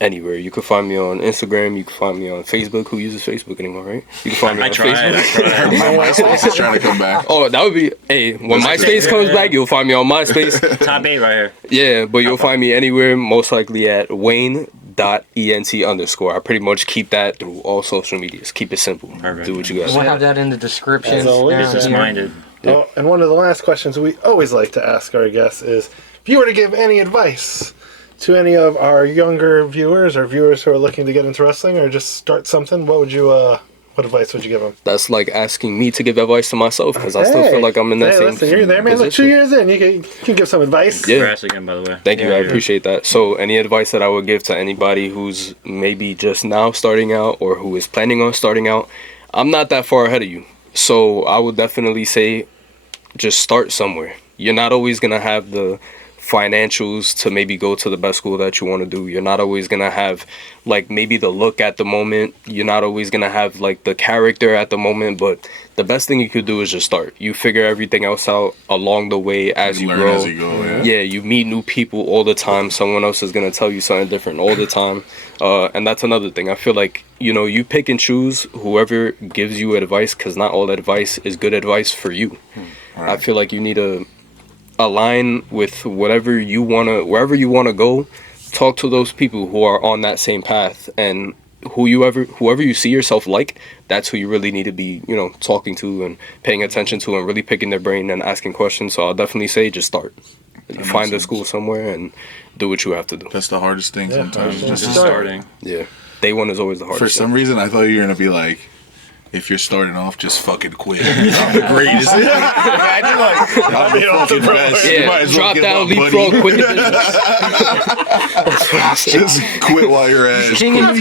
anywhere. You can find me on Instagram. You can find me on Facebook. Who uses Facebook anymore, right? You can find me on Facebook. MySpace is trying to come back. Oh, that would be... Hey, when MySpace comes back, you'll find me on MySpace. Top 8 right here. Yeah, but you'll find me anywhere, most likely at Wayne.ent_. I pretty much keep that through all social medias. Keep it simple. Perfect. Do what you guys We'll have that in the description. Business-minded. Oh, and one of the last questions we always like to ask our guests is, if you were to give any advice to any of our younger viewers or viewers who are looking to get into wrestling or just start something, what advice would you give them? That's like asking me to give advice to myself because I still feel like I'm in that same listen, you're there, man. Look, 2 years in, you can give some advice. Yeah. Congrats again, by the way. Thank you. I appreciate that. So any advice that I would give to anybody who's maybe just now starting out or who is planning on starting out, I'm not that far ahead of you. So I would definitely say just start somewhere. You're not always going to have the financials to maybe go to the best school that you want to do. You're not always going to have like maybe the look at the moment. You're not always going to have like the character at the moment, but the best thing you could do is just start. You figure everything else out along the way as you grow. As you go, yeah, you meet new people all the time. Someone else is going to tell you something different all the time. And that's another thing. I feel like, you pick and choose whoever gives you advice because not all advice is good advice for you. Right. I feel like you need to align with wherever you want to go. Talk to those people who are on that same path, and whoever you see yourself like, that's who you really need to be, talking to and paying attention to and really picking their brain and asking questions. So I'll definitely say just start. Find a school somewhere and do what you have to do. That's the hardest thing sometimes. Just starting. Yeah. Day one is always the hardest. For some reason, I thought you were going to be like, if you're starting off, just fucking quit. I'm the greatest. I'm the fucking best. Yeah, drop down, leapfrog, quit the business. Just quit while you're at it. Get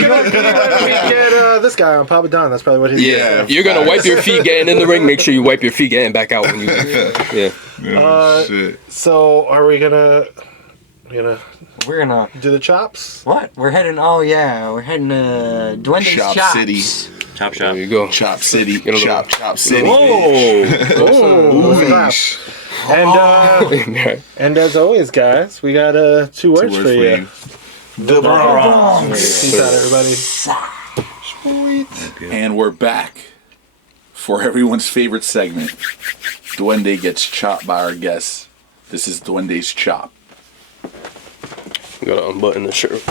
this guy on Papa Don. That's probably what he's doing. You're going to wipe your feet getting in the ring. Make sure you wipe your feet getting back out when you leave. Yeah. Shit. So, are we gonna We're gonna do the chops? What? We're heading to Duende's Chop Chops. City. Chop shop. There you go. Chop City. Chop City. Whoa! And as always, guys, we got 2 words for you. The Bronx. Peace out, everybody. Sweet. And we're back for everyone's favorite segment. Duende gets chopped by our guests. This is Duende's Chop. We gotta unbutton the shirt.